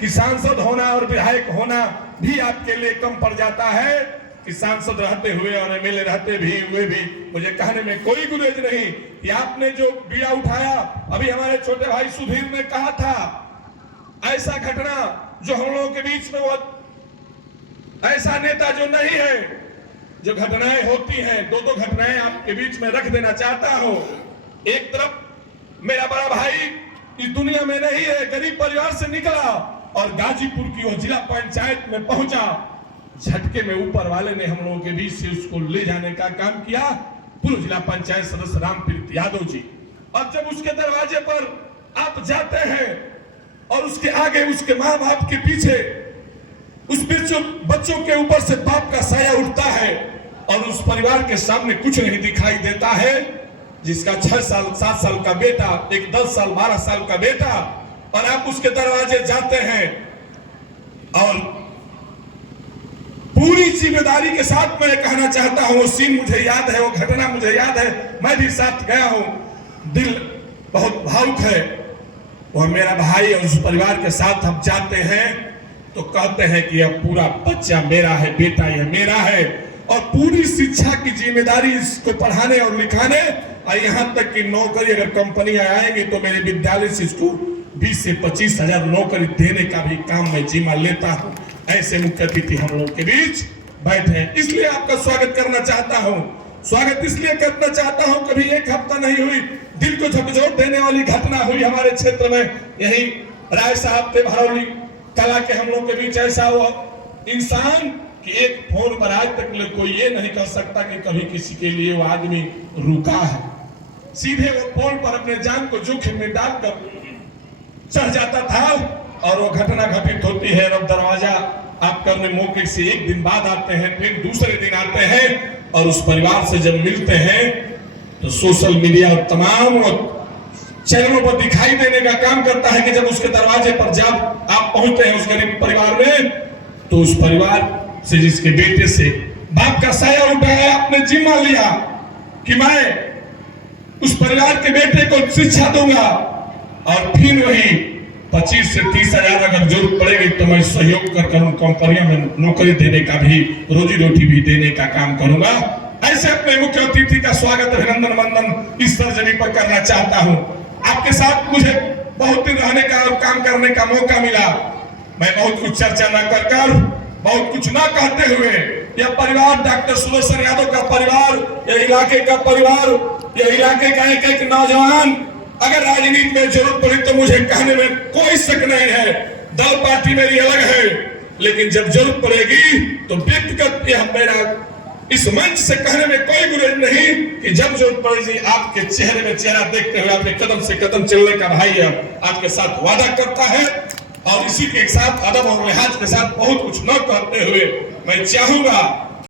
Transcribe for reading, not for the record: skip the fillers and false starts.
कि सांसद होना और विधायक होना भी आपके लिए कम पड़ जाता है कि सांसद रहते हुए और एमएलए रहते भी हुए भी मुझे कहने में कोई गुरेज नहीं कि आपने जो बीड़ा उठाया। अभी हमारे छोटे भाई सुधीर ने कहा था, ऐसा घटना जो हम लोगों के बीच में वो ऐसा नेता जो नहीं है, जो घटनाएं होती हैं, दो घटनाएं आपके बीच में रख देना चाहता हूं। एक तरफ मेरा बड़ा भाई इस दुनिया में नहीं है, गरीब परिवार से निकला और गाजीपुर की वो जिला पंचायत में पहुंचा। झटके में ऊपर वाले ने हम लोगों के बीच से उसको ले जाने का काम किया, पूर्व जिला पंचायत सदस्य रामप्रीत यादव जी। और जब उसके दरवाजे पर आप जाते हैं और उसके आगे उसके माँ बाप के पीछे उस बच्चों के ऊपर से बाप का साया उठता है और उस परिवार के सामने कुछ नहीं दिखाई देता है, जिसका 6 साल 7 साल का बेटा, एक 10 साल 12 साल का बेटा, और आप उसके दरवाजे जाते हैं और पूरी जिम्मेदारी के साथ मैं कहना चाहता हूं, वो सीन मुझे याद है, वो घटना मुझे याद है, मैं भी साथ गया हूं। दिल बहुत भावुक है। वह मेरा भाई और उस परिवार के साथ हम जाते हैं तो कहते हैं कि अब पूरा बच्चा मेरा है, बेटा यह मेरा है, और पूरी शिक्षा की जिम्मेदारी इसको पढ़ाने और लिखाने, और यहाँ तक कि नौकरी अगर कंपनी आएंगी तो मेरे विद्यालय से इसको 20 से 25 हजार नौकरी देने का भी काम मैं जिम्मा लेता हूँ। ऐसे मुख्य अतिथि हम लोगों के बीच बैठे हैं, इसलिए आपका स्वागत करना चाहता हूँ। स्वागत इसलिए करना चाहता हूँ, कभी एक हफ्ता नहीं हुई, दिल को झकझोर देने वाली घटना हुई हमारे क्षेत्र में। यही राय साहब थे भरौली कला के, हम लोग के बीच ऐसा हुआ इंसान कि एक फोन पर आज तक कोई ये नहीं कर सकता कि कभी किसी के लिए वो आदमी रुका है। सीधे वो फोन पर अपने जान को जोखिम में डालकर चढ़ जाता था और वो घटना घटित होती है। अब दरवाजा आप करने मौके से एक दिन बाद आते हैं, फिर दूसरे दिन आते हैं और उस परिवार से जब मिलते हैं तो सोशल मीडिया और तमाम चैनलों पर दिखाई देने का काम करता है कि जब उसके दरवाजे पर जब आप पहुंचते हैं उस गरीब परिवार में, तो उस परिवार से जिसके बेटे से बाप का साया उठाया, आपने जिम्मा लिया कि मैं उस परिवार के बेटे को शिक्षा दूंगा और फिर वही 25 से 30 हजार अगर जरूरत पड़ेगी तो मैं सहयोग कर उन कंपनियों में नौकरी देने का भी, रोजी रोटी भी देने का काम करूंगा। ऐसे अपने मुख्य अतिथि का स्वागत अभिनंदन वंदन इस सर्जरी पर करना चाहता हूं। आपके साथ मुझे बहुत दिन रहने का और काम करने का मौका मिला। मैं बहुत कुछ चर्चा न कर बहुत कुछ ना कहते हुए, यह परिवार डॉक्टर सुदर्शन यादव का परिवार, यह इलाके का परिवार, यह इलाके का एक एक नौजवान, अगर राजनीति में जरूरत पड़ी तो मुझे कहने में कोई शक नहीं है। दल पार्टी मेरी अलग है, लेकिन जब जरूरत पड़ेगी तो व्यक्तिगत यह मेरा इस मंच से कहने में कोई गुरेज नहीं कि जब जरूरत पड़ेगी आपके चेहरे में चेहरा देखते हुए अपने कदम से कदम चलने का भाई आपके साथ वादा करता है। और इसी के साथ अदब और लिहाज के साथ बहुत कुछ न करते हुए मैं चाहूंगा